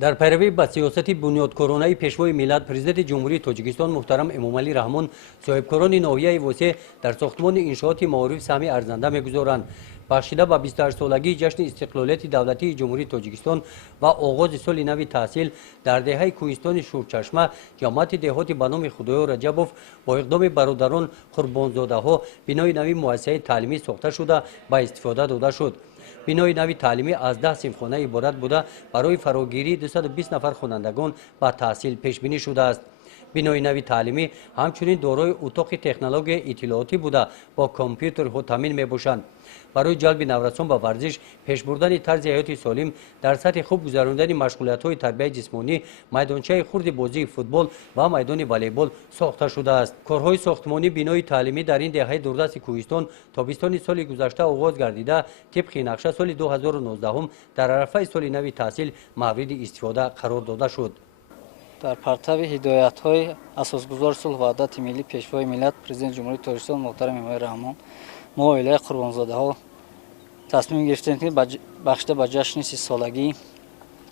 در پیروی به سیاست بنیادکارانه پیشوای ملت پرزیدنت جمهوری تاجیکستان محترم امامعلی رحمان صاحبکاران ناحیه وسیع در ساختمان انشاءات معارف سهم ارزنده می‌گذارند. بخشیده به 28 سالگی جشن استقلالیت دولتی جمهوری تاجیکستان و آغاز سال نو تحصیل در دهه کوهستان شورچشمه، جماعت دهات به نام خدایا رجبوف با اقدام برادران قربانزاده‌ها بنای نوی مؤسسه تعلیمی ساخته شده به استفاده داده شد. بنای نوی تعلیمی از 10 صنفخانه عبارت بوده برای فراگیری 220 نفر خوانندگان به تحصیل پیش بینی شده است. بنای نوی تعلیمی همچنین دارای اتاق تکنولوژی اطلاعاتی بوده با کامپیوترها تامین میباشند. برای جلب نورسان به ورزش، پیش بردن طرز حیات سالم، در سطح خوب گذراندن مشغولیت‌های تربیت جسمانی، میدانچه خرد بازی فوتبال و میدان والیبال ساخته شده است. کارهای ساختمانی بنای تعلیمی در این دهه دوردست کوهستان تابستان سال گذشته آغاز گردیده طبق نقشه سال 2019 در عرفه سال نو تحصیل مورد استفاده قرار داده شد. در پرتو هدایت‌های اساسگذار صلح و وحدت ملی پیشوای ملت پرزیدنت جمهوری تاجیکستان محترم امامعلی رحمان ما عائله قربانزاده‌ها تصمیم گرفتیم که بخشیده به جشن 30 سالگی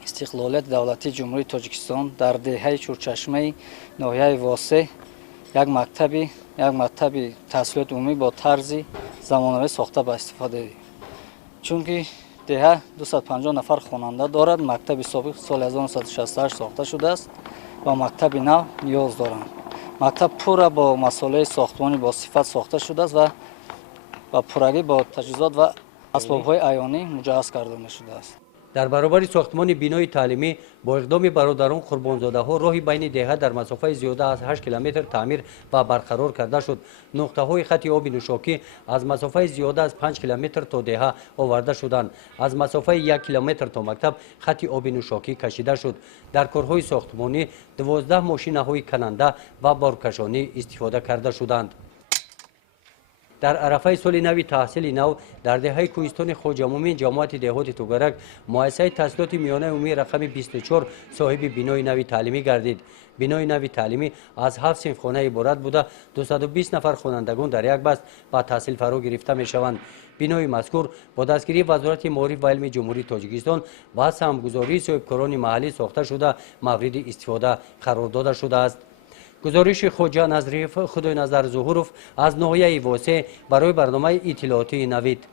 استقلالیت دولتی جمهوری تاجیکستان در دهه چورچشمه ناحیه واسع یک مکتب تحصیلات عمومی با طرز زمانه‌ای ساخته به استفاده دادیم. چون دهه 250 نفر خواننده دارد، مکتب سابق سال 1968 ساخته شده است و مکتب نو نیاز دارند. مکتب پورا با مسائل ساختمانی با صفت ساخته شده است و پورگی با تجهیزات و اسباب‌های عیانی مجهز کرده شده است. در برابر ساختمان بنای تعلیمی با اقدام برادران قربانزاده‌ها راهی بین دهه در مسافت زیاده از 8 کیلومتر تعمیر و برقرار کرده شد. نقطه‌های خط آب نوشاکی از مسافت زیاده از 5 کیلومتر تا دهه آورده شدند. از مسافت 1 کیلومتر تا مکتب خط آب نوشاکی کشیده شد. در کارهای ساختمانی 12 ماشین‌های کننده و بارکشانی استفاده کرده شدند. در عرفه سال نو تحصیل نو در دهه کوهستان خواجه مومن جماعت دهات توگرک مؤسسه تحصیلات میانه عمومی رقم 24 صاحب بنای نوی تعلیمی گردید. بنای نوی تعلیمی از 7 صنفخانه عبارت بوده 220 نفر خوانندگان در یک بست با تحصیل فرا گرفته می شوند. بنای مذکور با دستگیری وزارت معارف و علم جمهوری تاجیکستان و سهمگذاری صاحبکاران محلی ساخته شده مورد استفاده قرار داده شده است. گزارش خواجه نظریف خدای نظر ظهوروف از ناحیه واسع برای برنامه اطلاعاتی نوید.